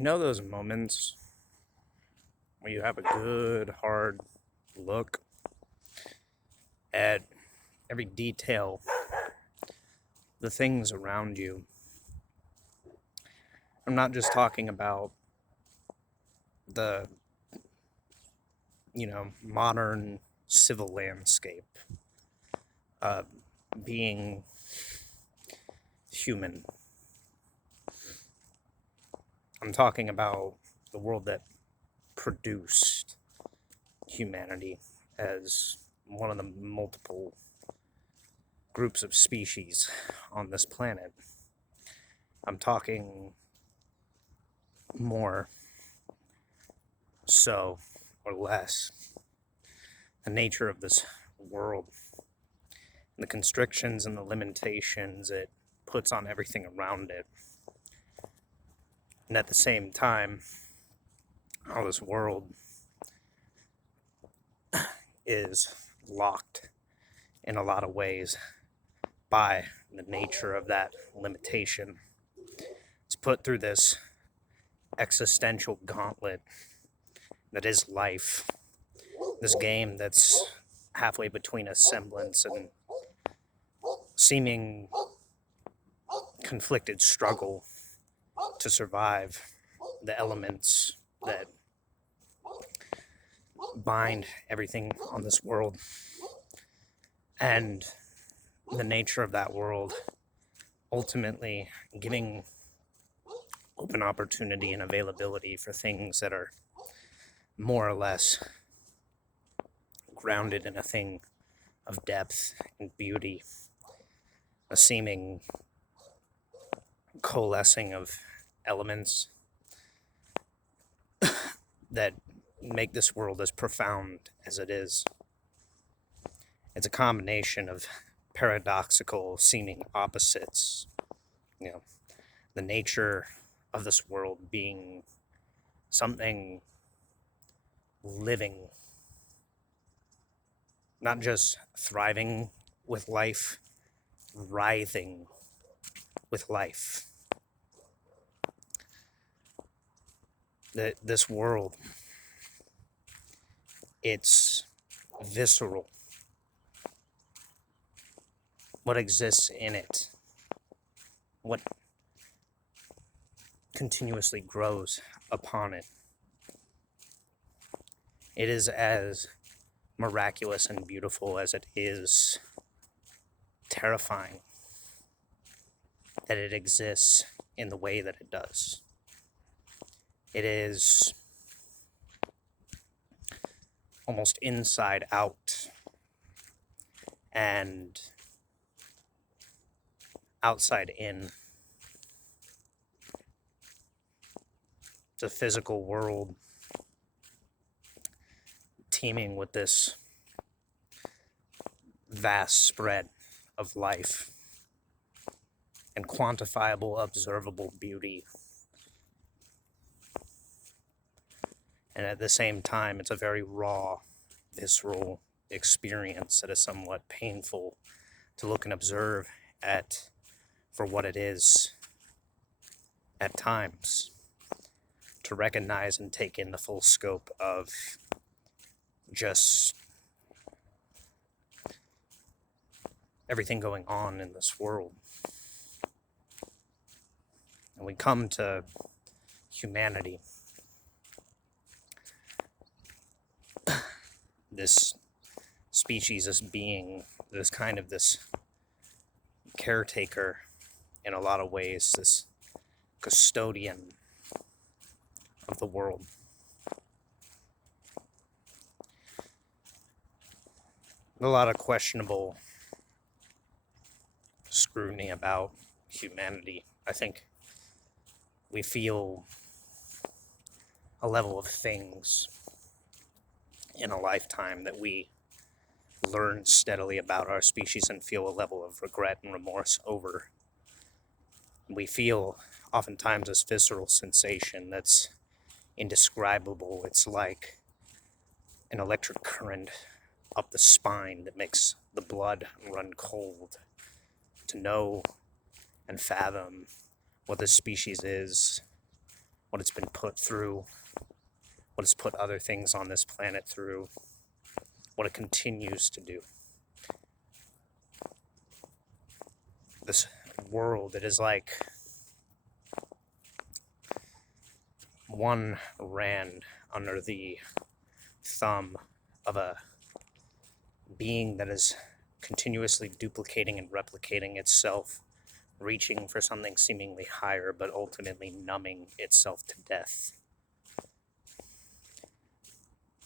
You know those moments where you have a good, hard look at every detail, the things around you? I'm not just talking about the, modern civil landscape, uh, being human. I'm talking about the world that produced humanity as one of the multiple groups of species on this planet. I'm talking more so or less the nature of this world, the constrictions and the limitations it puts on everything around it. And at the same time, how this world is locked in a lot of ways by the nature of that limitation. It's put through this existential gauntlet that is life, this game that's halfway between a semblance and seeming conflicted struggle to survive the elements that bind everything on this world, and the nature of that world ultimately giving open opportunity and availability for things that are more or less grounded in a thing of depth and beauty, a seeming coalescing of elements that make this world as profound as it is. It's a combination of paradoxical seeming opposites, the nature of this world being something living, not just thriving with life, writhing with life. This world, it's visceral. What exists in it, what continuously grows upon it. It is as miraculous and beautiful as it is terrifying that it exists in the way that it does. It is almost inside out and outside in. It's a physical world teeming with this vast spread of life and quantifiable, observable beauty. And at the same time, it's a very raw, visceral experience that is somewhat painful to look and observe at for what it is at times, to recognize and take in the full scope of just everything going on in this world. And we come to humanity, this species, this being, this kind of this caretaker in a lot of ways, this custodian of the world. A lot of questionable scrutiny about humanity. I think we feel a level of things in a lifetime that we learn steadily about our species and feel a level of regret and remorse over. We feel oftentimes this visceral sensation that's indescribable. It's like an electric current up the spine that makes the blood run cold to know and fathom what this species is, what it's been put through, what it's put other things on this planet through, what it continues to do. This world, it is like one rand under the thumb of a being that is continuously duplicating and replicating itself, reaching for something seemingly higher, but ultimately numbing itself to death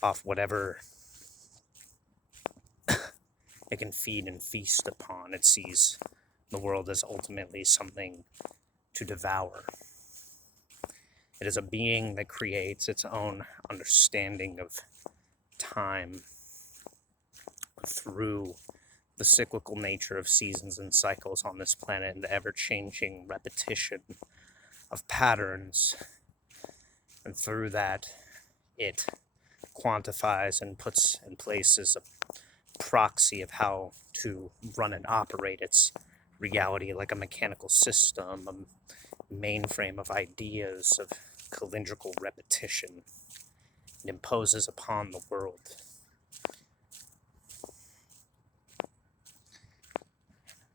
off whatever it can feed and feast upon. It sees the world as ultimately something to devour. It is a being that creates its own understanding of time through the cyclical nature of seasons and cycles on this planet and the ever-changing repetition of patterns. And through that, it quantifies and puts in places a proxy of how to run and operate its reality, like a mechanical system, a mainframe of ideas, of calendrical repetition. It imposes upon the world.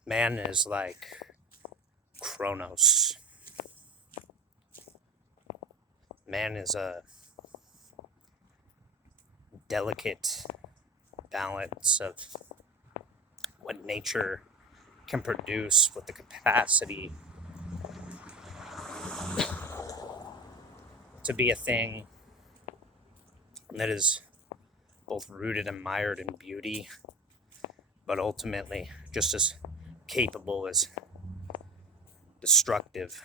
Man is like Chronos. Man is a delicate balance of what nature can produce with the capacity to be a thing that is both rooted and mired in beauty, but ultimately just as capable as destructive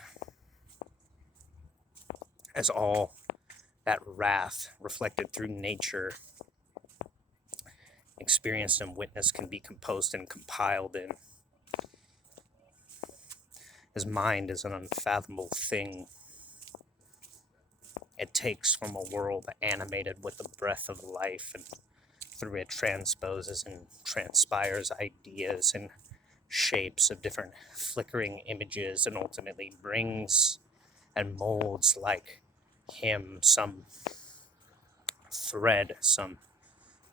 as all that wrath reflected through nature, experienced and witnessed, can be composed and compiled in. His mind is an unfathomable thing. It takes from a world animated with the breath of life, and through it transposes and transpires ideas and shapes of different flickering images, and ultimately brings and molds like him some thread, some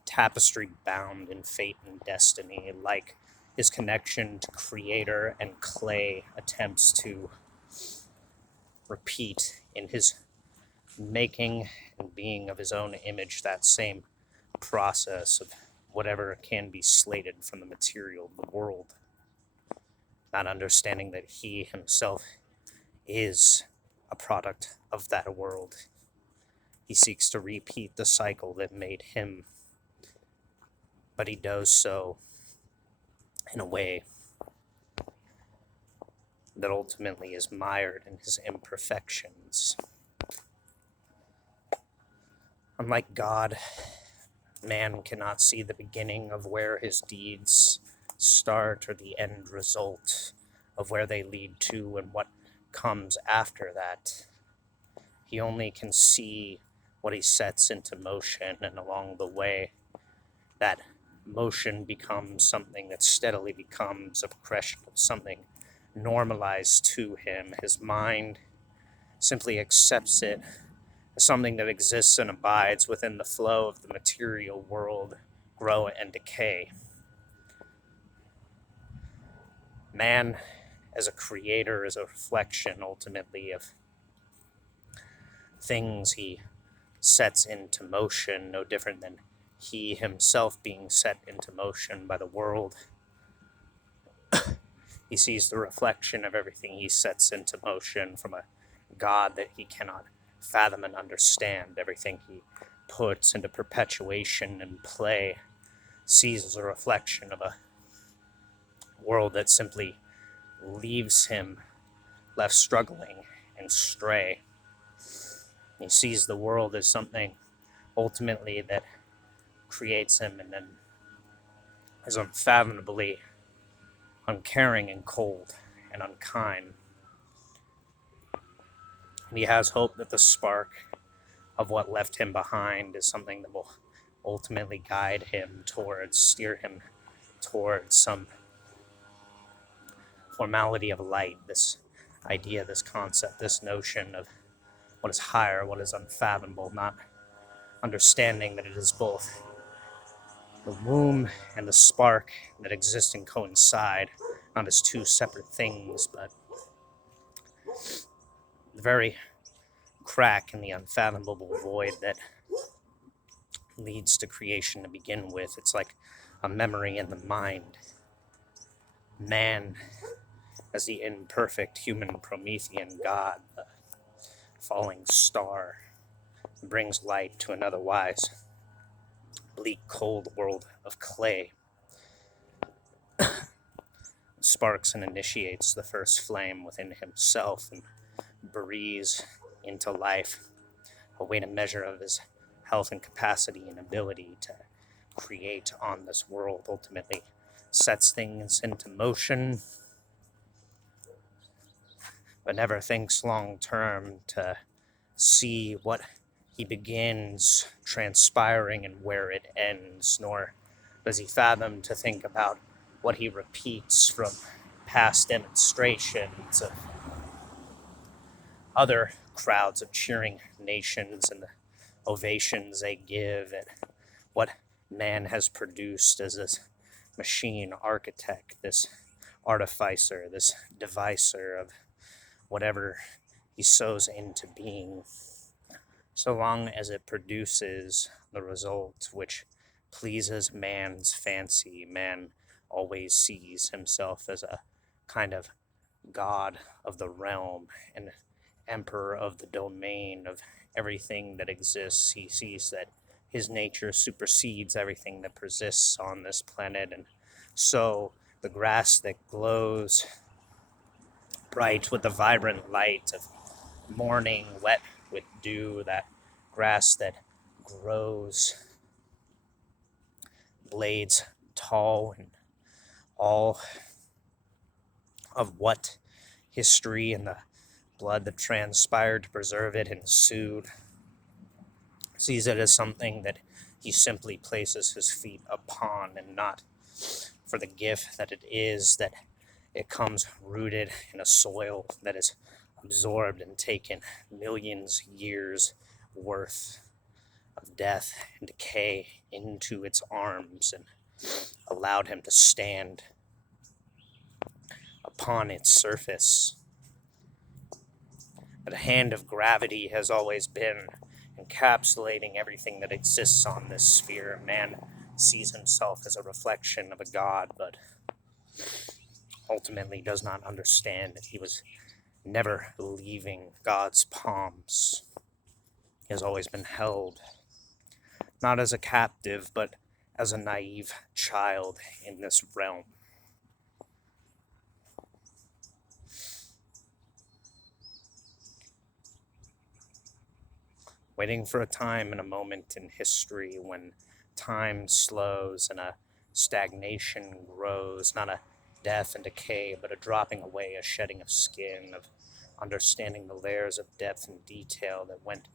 tapestry bound in fate and destiny, like his connection to creator and clay attempts to repeat in his making and being of his own image that same process of whatever can be slated from the material of the world, not understanding that he himself is a product of that world. He seeks to repeat the cycle that made him, but he does so in a way that ultimately is mired in his imperfections. Unlike God, man cannot see the beginning of where his deeds start or the end result of where they lead to and what comes after that. He only can see what he sets into motion, and along the way, that motion becomes something that steadily becomes a progression of something normalized to him. His mind simply accepts it as something that exists and abides within the flow of the material world, grow and decay. Man, as a creator, is a reflection ultimately of things he sets into motion, no different than he himself being set into motion by the world. He sees the reflection of everything he sets into motion from a God that he cannot fathom and understand. Everything he puts into perpetuation and play sees as a reflection of a world that simply leaves him left struggling and stray. He sees the world as something ultimately that creates him and then is unfathomably uncaring and cold and unkind. And he has hope that the spark of what left him behind is something that will ultimately guide him towards, steer him towards some formality of light, this idea, this concept, this notion of what is higher, what is unfathomable, not understanding that it is both the womb and the spark that exist and coincide, not as two separate things, but the very crack in the unfathomable void that leads to creation to begin with. It's like a memory in the mind. Man, as the imperfect human Promethean god, the falling star, brings light to an otherwise bleak, cold world of clay, sparks and initiates the first flame within himself and breathes into life a weighted measure of his health and capacity and ability to create on this world, ultimately sets things into motion, but never thinks long term to see what he begins transpiring and where it ends, nor does he fathom to think about what he repeats from past demonstrations of other crowds of cheering nations and the ovations they give at what man has produced as this machine architect, this artificer, this devicer of whatever he sows into being, so long as it produces the result which pleases man's fancy. Man always sees himself as a kind of god of the realm and emperor of the domain of everything that exists. He sees that his nature supersedes everything that persists on this planet, and so the grass that glows bright with the vibrant light of morning, wet with dew, that grass that grows blades tall, and all of what history and the blood that transpired to preserve it ensued, sees it as something that he simply places his feet upon, and not for the gift that it is, that it comes rooted in a soil that is absorbed and taken millions years worth of death and decay into its arms and allowed him to stand upon its surface. But a hand of gravity has always been encapsulating everything that exists on this sphere. Man sees himself as a reflection of a god, but ultimately does not understand that he was never leaving God's palms. He has always been held, not as a captive, but as a naive child in this realm. Waiting for a time and a moment in history when time slows and a stagnation grows, not a death and decay, but a dropping away, a shedding of skin, of understanding the layers of depth and detail that went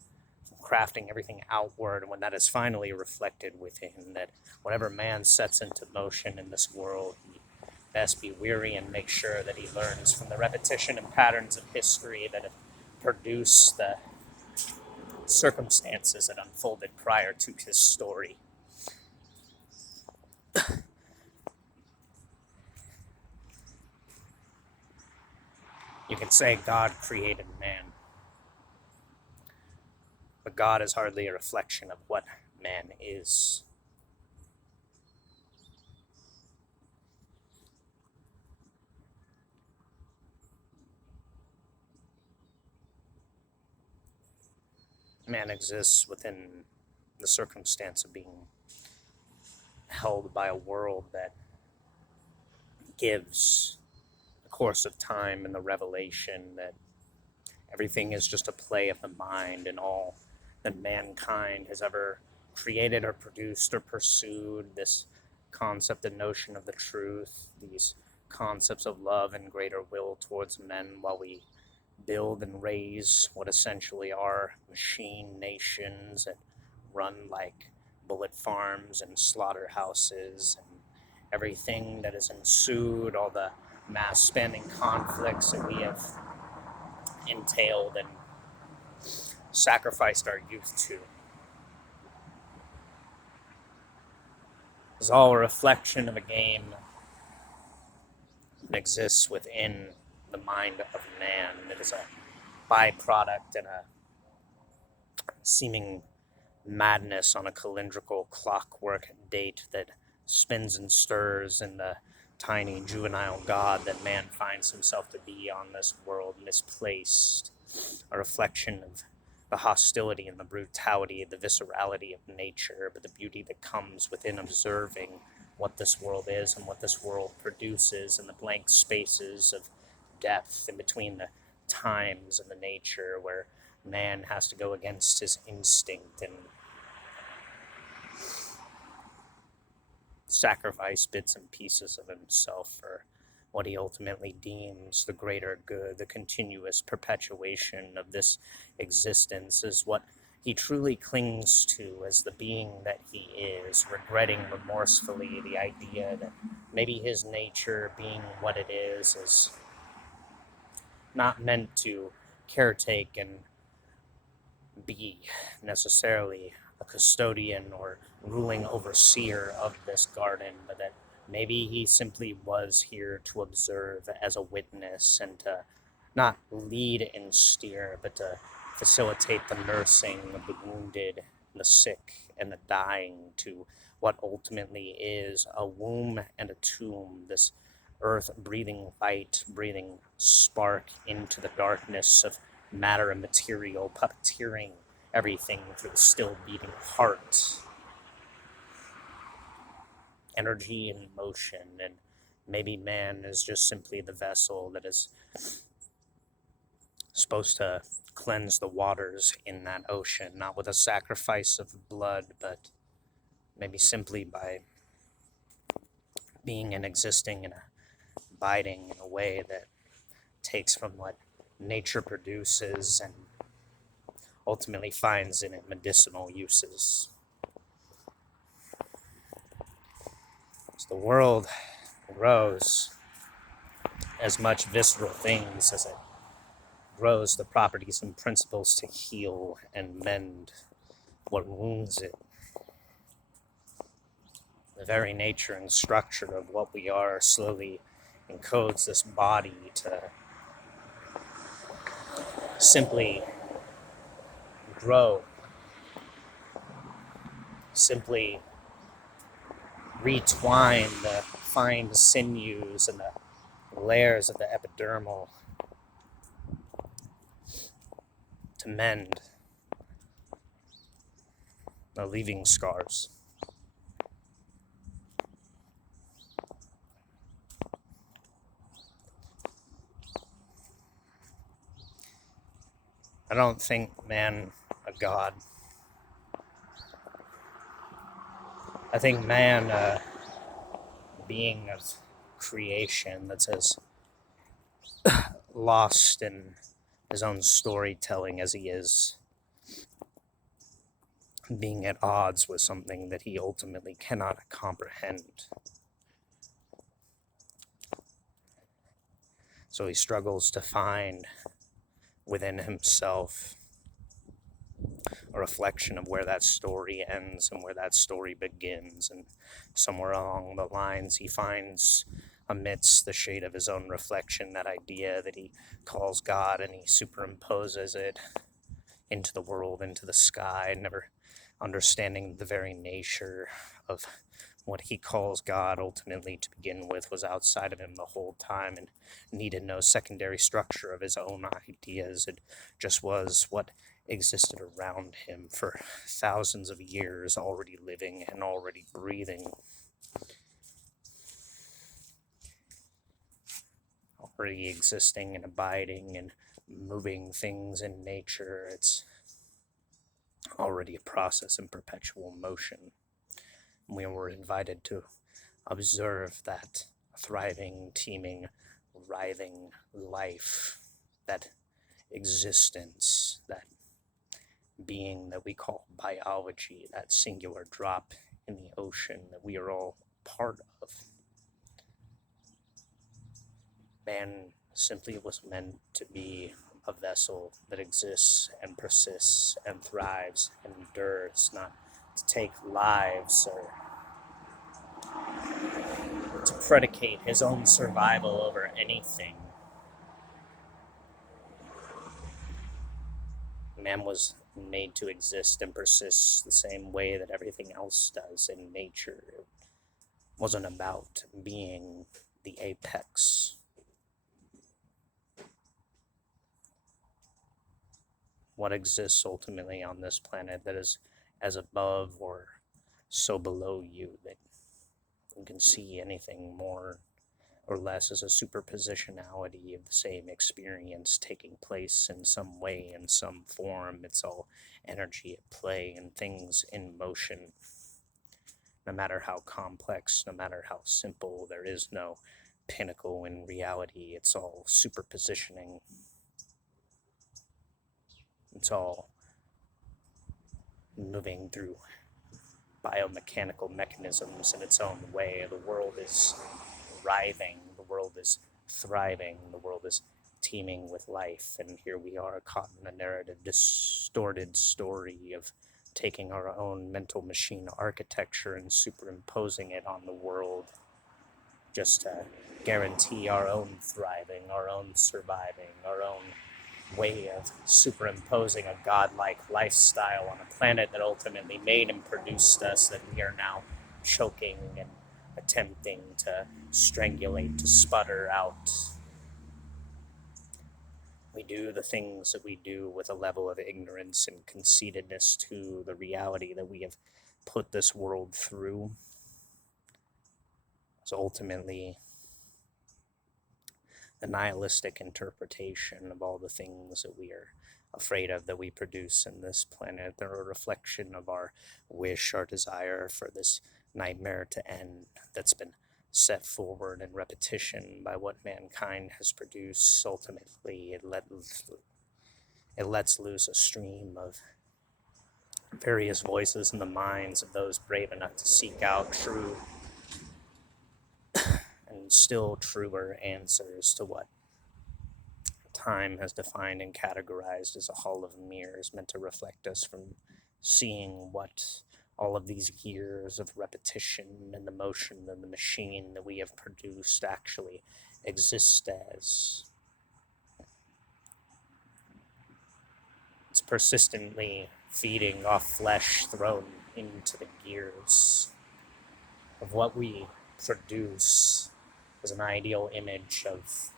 from crafting everything outward, and when that is finally reflected within, that whatever man sets into motion in this world, he best be weary and make sure that he learns from the repetition and patterns of history that have produced the circumstances that unfolded prior to his story. You can say God created man, but God is hardly a reflection of what man is. Man exists within the circumstance of being held by a world that gives the course of time and the revelation that everything is just a play of the mind, and all that mankind has ever created or produced or pursued, this concept and notion of the truth, these concepts of love and greater will towards men, while we build and raise what essentially are machine nations that run like bullet farms and slaughterhouses, and everything that has ensued, all the mass spanning conflicts that we have entailed, and sacrificed our youth to is all a reflection of a game that exists within the mind of man. It is a byproduct and a seeming madness on a calendrical clockwork date that spins and stirs in the tiny juvenile god that man finds himself to be on this world, misplaced, a reflection of the hostility and the brutality, the viscerality of nature, but the beauty that comes within observing what this world is and what this world produces, and the blank spaces of depth in between the times and the nature where man has to go against his instinct and sacrifice bits and pieces of himself for what he ultimately deems the greater good. The continuous perpetuation of this existence is what he truly clings to as the being that he is, regretting remorsefully the idea that maybe his nature, being what it is not meant to caretake and be necessarily a custodian or ruling overseer of this garden, but that maybe he simply was here to observe as a witness and to not lead and steer, but to facilitate the nursing of the wounded, the sick, and the dying to what ultimately is a womb and a tomb, this earth-breathing light, breathing spark into the darkness of matter and material, puppeteering everything through the still beating heart. Energy and emotion, and maybe man is just simply the vessel that is supposed to cleanse the waters in that ocean, not with a sacrifice of blood, but maybe simply by being and existing and abiding in a way that takes from what nature produces and ultimately finds in it medicinal uses. As the world grows as much visceral things as it grows the properties and principles to heal and mend what wounds it. The very nature and structure of what we are slowly encodes this body to simply grow, simply retwine the fine sinews and the layers of the epidermal to mend the leaving scars. I don't think man a god. I think man a being of creation that's as lost in his own storytelling as he is being at odds with something that he ultimately cannot comprehend. So he struggles to find within himself a reflection of where that story ends and where that story begins, and somewhere along the lines he finds amidst the shade of his own reflection that idea that he calls God, and he superimposes it into the world, into the sky, never understanding the very nature of what he calls God ultimately to begin with was outside of him the whole time and needed no secondary structure of his own ideas. It just was what existed around him for thousands of years, already living and already breathing, already existing and abiding and moving things in nature. It's already a process in perpetual motion. We were invited to observe that thriving, teeming, writhing life, that existence, that being that we call biology, that singular drop in the ocean that we are all part of. Man simply was meant to be a vessel that exists and persists and thrives and endures, not to take lives or to predicate his own survival over anything. Man was made to exist and persist the same way that everything else does in nature. It wasn't about being the apex. What exists ultimately on this planet that is as above or so below you that you can see anything more or less as a superpositionality of the same experience taking place in some way, in some form. It's all energy at play and things in motion. No matter how complex, no matter how simple, there is no pinnacle in reality. It's all superpositioning. It's all moving through biomechanical mechanisms in its own way. The world is writhing, the world is thriving, the world is teeming with life, and here we are caught in a narrative, distorted story of taking our own mental machine architecture and superimposing it on the world just to guarantee our own thriving, our own surviving, our own way of superimposing a godlike lifestyle on a planet that ultimately made and produced us, that we are now choking and attempting to strangulate, to sputter out. We do the things that we do with a level of ignorance and conceitedness to the reality that we have put this world through. So ultimately, the nihilistic interpretation of all the things that we are afraid of that we produce in this planet. They're a reflection of our wish, our desire for this nightmare to end that's been set forward in repetition by what mankind has produced. Ultimately, it lets loose a stream of various voices in the minds of those brave enough to seek out true and still truer answers to what time has defined and categorized as a hall of mirrors, meant to reflect us from seeing what all of these years of repetition and the motion and the machine that we have produced actually exist as. It's persistently feeding off flesh thrown into the gears of what we produce as an ideal image of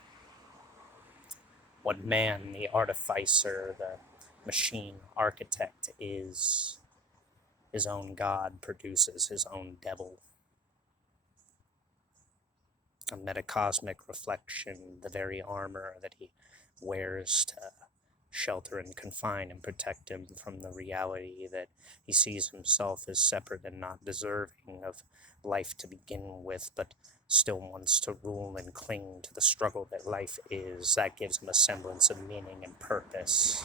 what man, the artificer, the machine architect is. His own God produces his own devil. A metacosmic reflection, the very armor that he wears to shelter and confine and protect him from the reality that he sees himself as separate and not deserving of life to begin with, but still wants to rule and cling to the struggle that life is. That gives him a semblance of meaning and purpose.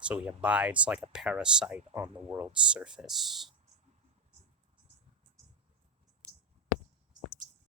So he abides like a parasite on the world's surface.